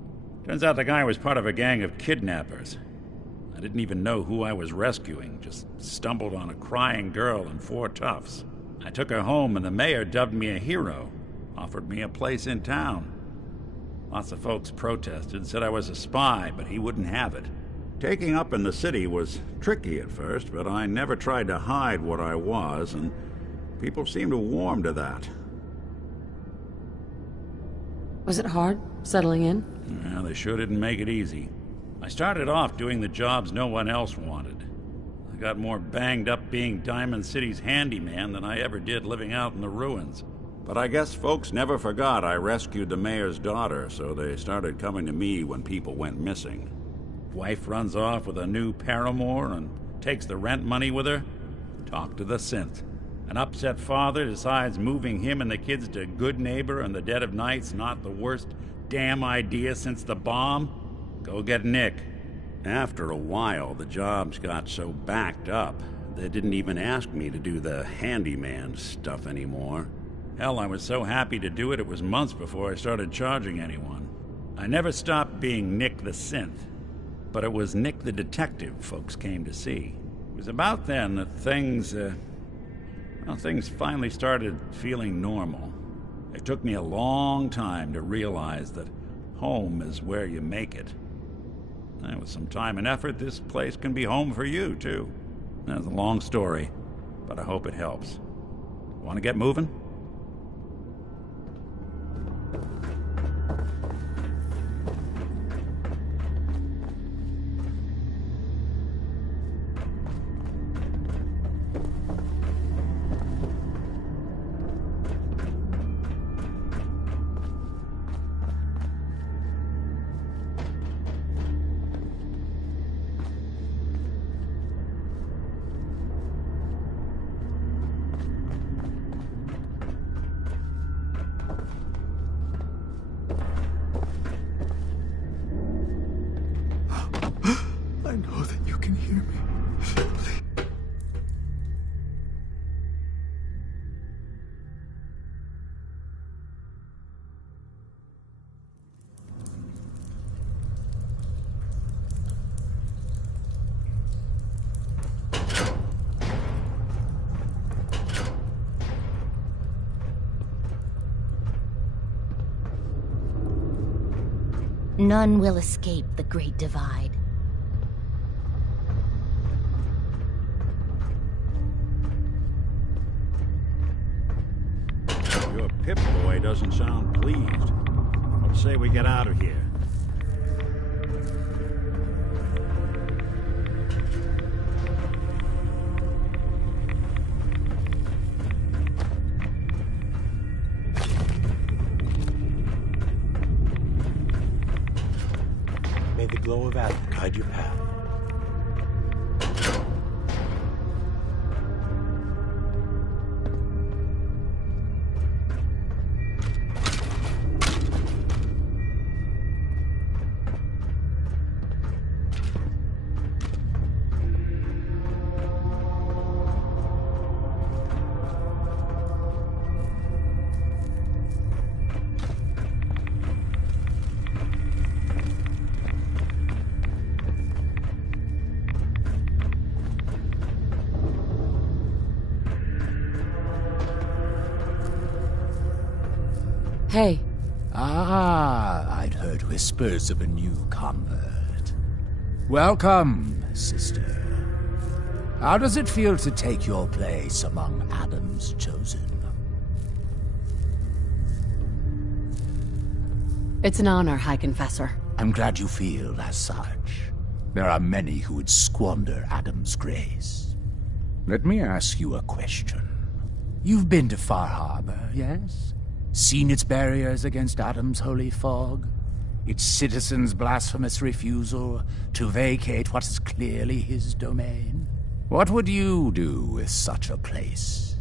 Turns out the guy was part of a gang of kidnappers. I didn't even know who I was rescuing, just stumbled on a crying girl and 4 toughs. I took her home and the mayor dubbed me a hero, offered me a place in town. Lots of folks protested, said I was a spy, but he wouldn't have it. Taking up in the city was tricky at first, but I never tried to hide what I was, and people seemed to warm to that. Was it hard, settling in? Yeah, they sure didn't make it easy. I started off doing the jobs no one else wanted. I got more banged up being Diamond City's handyman than I ever did living out in the ruins. But I guess folks never forgot I rescued the mayor's daughter, so they started coming to me when people went missing. Wife runs off with a new paramour and takes the rent money with her. Talk to the synth. An upset father decides moving him and the kids to Good Neighbor in the dead of night's not the worst damn idea since the bomb. Go get Nick. After a while, the jobs got so backed up, they didn't even ask me to do the handyman stuff anymore. Hell, I was so happy to do it, it was months before I started charging anyone. I never stopped being Nick the synth. But it was Nick the detective folks came to see. It was about then that things finally started feeling normal. It took me a long time to realize that home is where you make it. And with some time and effort, this place can be home for you, too. That's a long story, but I hope it helps. Want to get moving? None will escape the Great Divide. Your Pip-Boy doesn't sound pleased. What say we get out of here? May the glow of Adam guide your path. Hey. Ah, I'd heard whispers of a new convert. Welcome, sister. How does it feel to take your place among Adam's chosen? It's an honor, High Confessor. I'm glad you feel as such. There are many who would squander Adam's grace. Let me ask you a question. You've been to Far Harbor, yes? Seen its barriers against Adam's holy fog? Its citizens' blasphemous refusal to vacate what is clearly his domain? What would you do with such a place?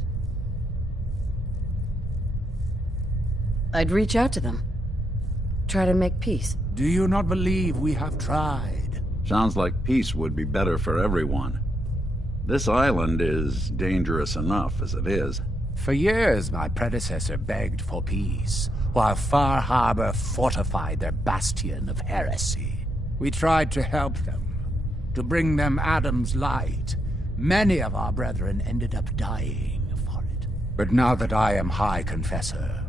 I'd reach out to them. Try to make peace. Do you not believe we have tried? Sounds like peace would be better for everyone. This island is dangerous enough as it is. For years, my predecessor begged for peace, while Far Harbor fortified their bastion of heresy. We tried to help them, to bring them Adam's light. Many of our brethren ended up dying for it. But now that I am High Confessor,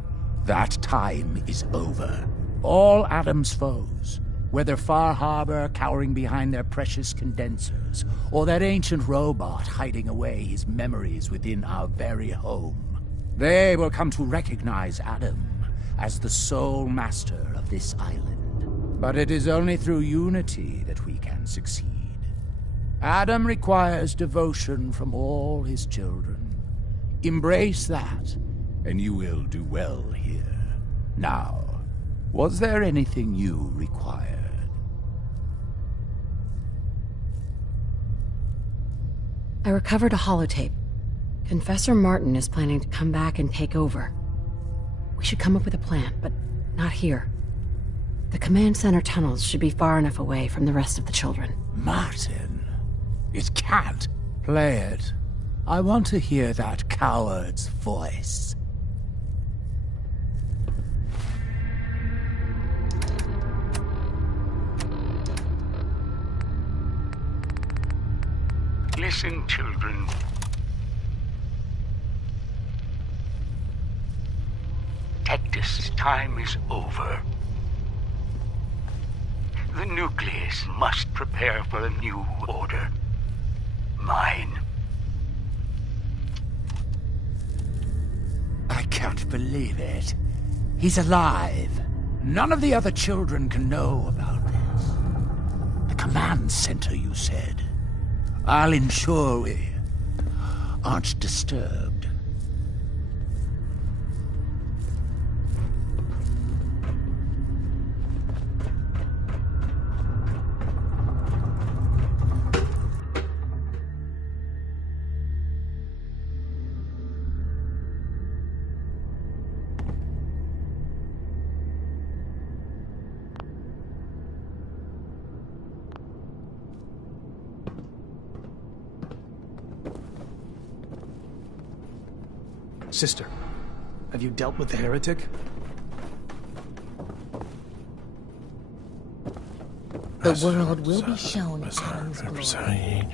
that time is over. All Adam's foes, whether Far Harbor cowering behind their precious condensers, or that ancient robot hiding away his memories within our very home, they will come to recognize Adam as the sole master of this island. But it is only through unity that we can succeed. Adam requires devotion from all his children. Embrace that, and you will do well here. Now, was there anything you required? I recovered a holotape. Confessor Martin is planning to come back and take over. We should come up with a plan, but not here. The command center tunnels should be far enough away from the rest of the children. Martin? It can't. Play it. I want to hear that coward's voice. Listen, children. Tectus' time is over. The nucleus must prepare for a new order. Mine. I can't believe it. He's alive. None of the other children can know about this. The command center, you said. I'll ensure we aren't disturbed. Sister, have you dealt with the heretic? The world will be shown Adam's glory.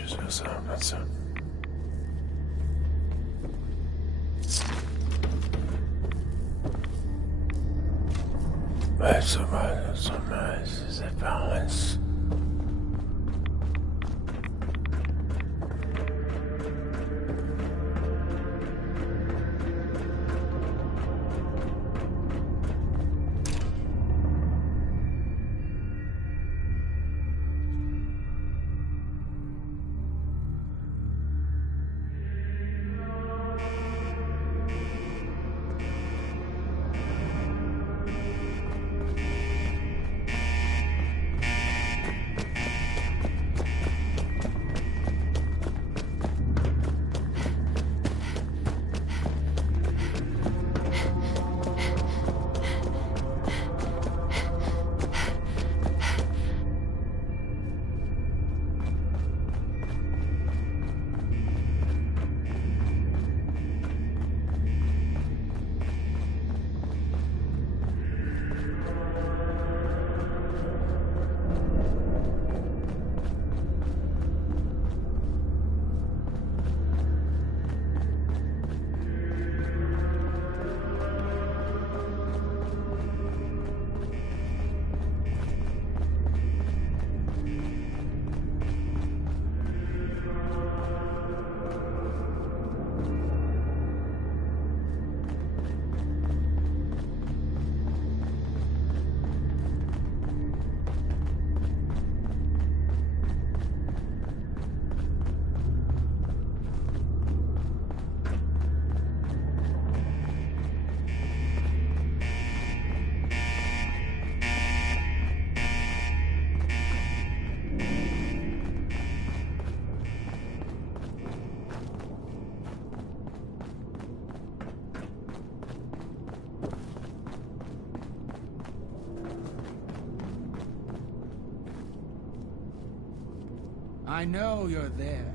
I know you're there.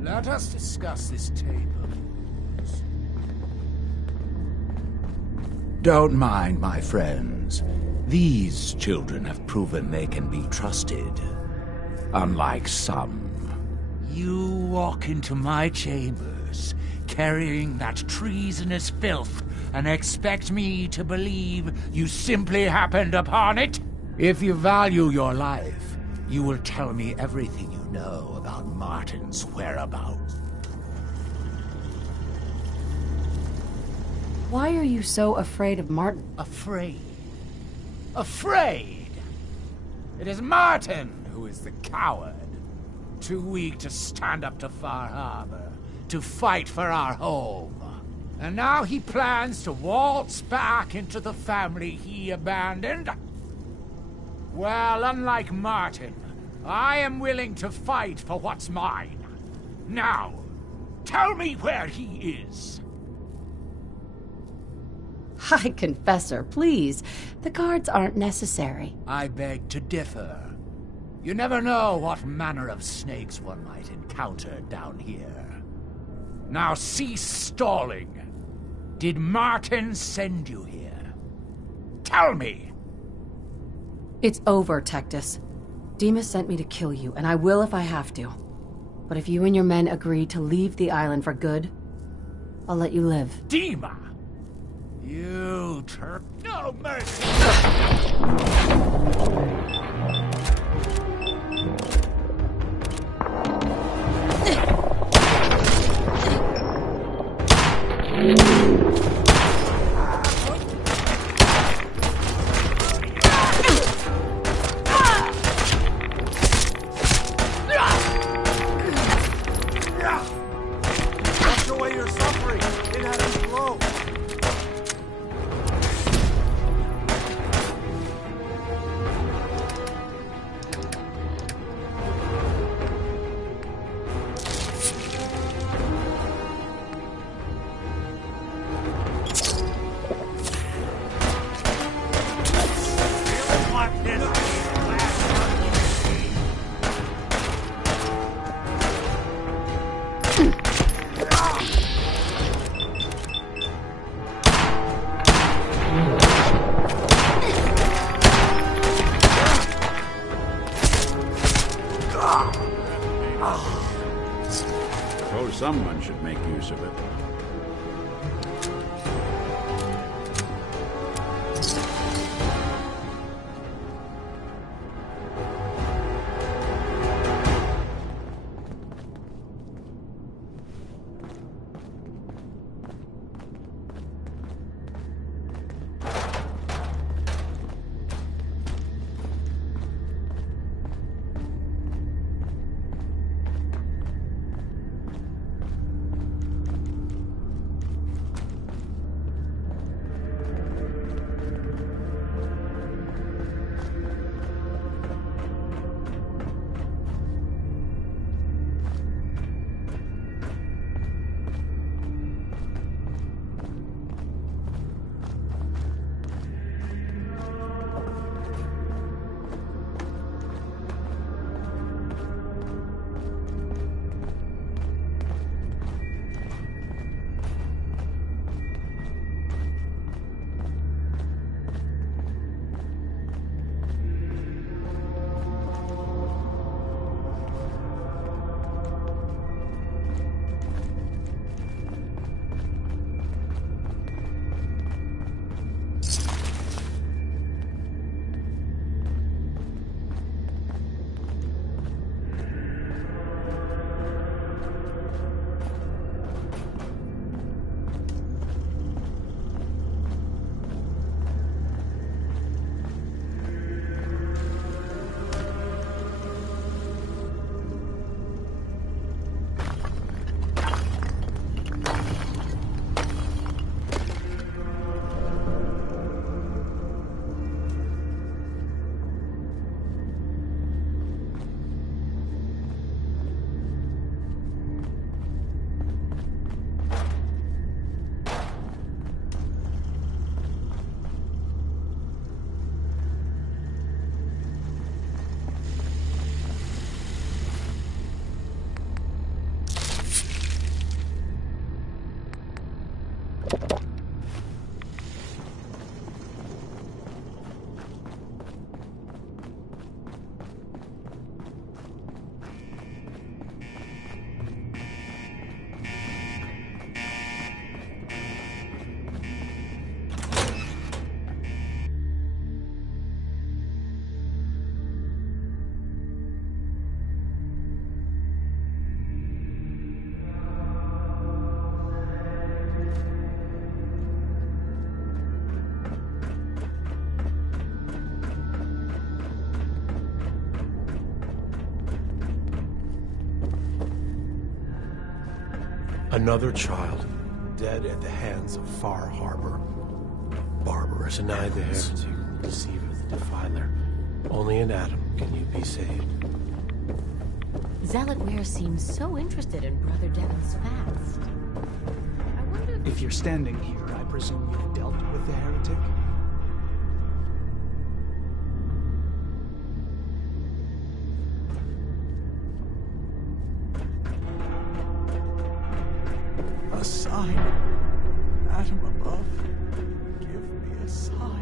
Let us discuss this tape of yours. Don't mind, my friends. These children have proven they can be trusted. Unlike some, you walk into my chambers carrying that treasonous filth and expect me to believe you simply happened upon it? If you value your life, you will tell me everything you know about Martin's whereabouts. Why are you so afraid of Martin? Afraid? Afraid? It is Martin who is the coward. Too weak to stand up to Far Harbor, to fight for our home. And now he plans to waltz back into the family he abandoned? Well, unlike Martin, I am willing to fight for what's mine. Now, tell me where he is. Hi, Confessor, please. The guards aren't necessary. I beg to differ. You never know what manner of snakes one might encounter down here. Now cease stalling. Did Martin send you here? Tell me! It's over, Tectus. Demas sent me to kill you, and I will if I have to. But if you and your men agree to leave the island for good, I'll let you live. Dima! You Turk... No mercy! Wash away your suffering. It has to flow. Suppose someone should make use of it. Another child, dead at the hands of Far Harbor. Barbarous deny the heretic, the deceiver, the defiler. Only in Adam can you be saved. Zealot Ware seems so interested in Brother Devon's past. I wonder if you're standing here, I presume you've dealt with the heretic? A sign. Adam above, give me a sign.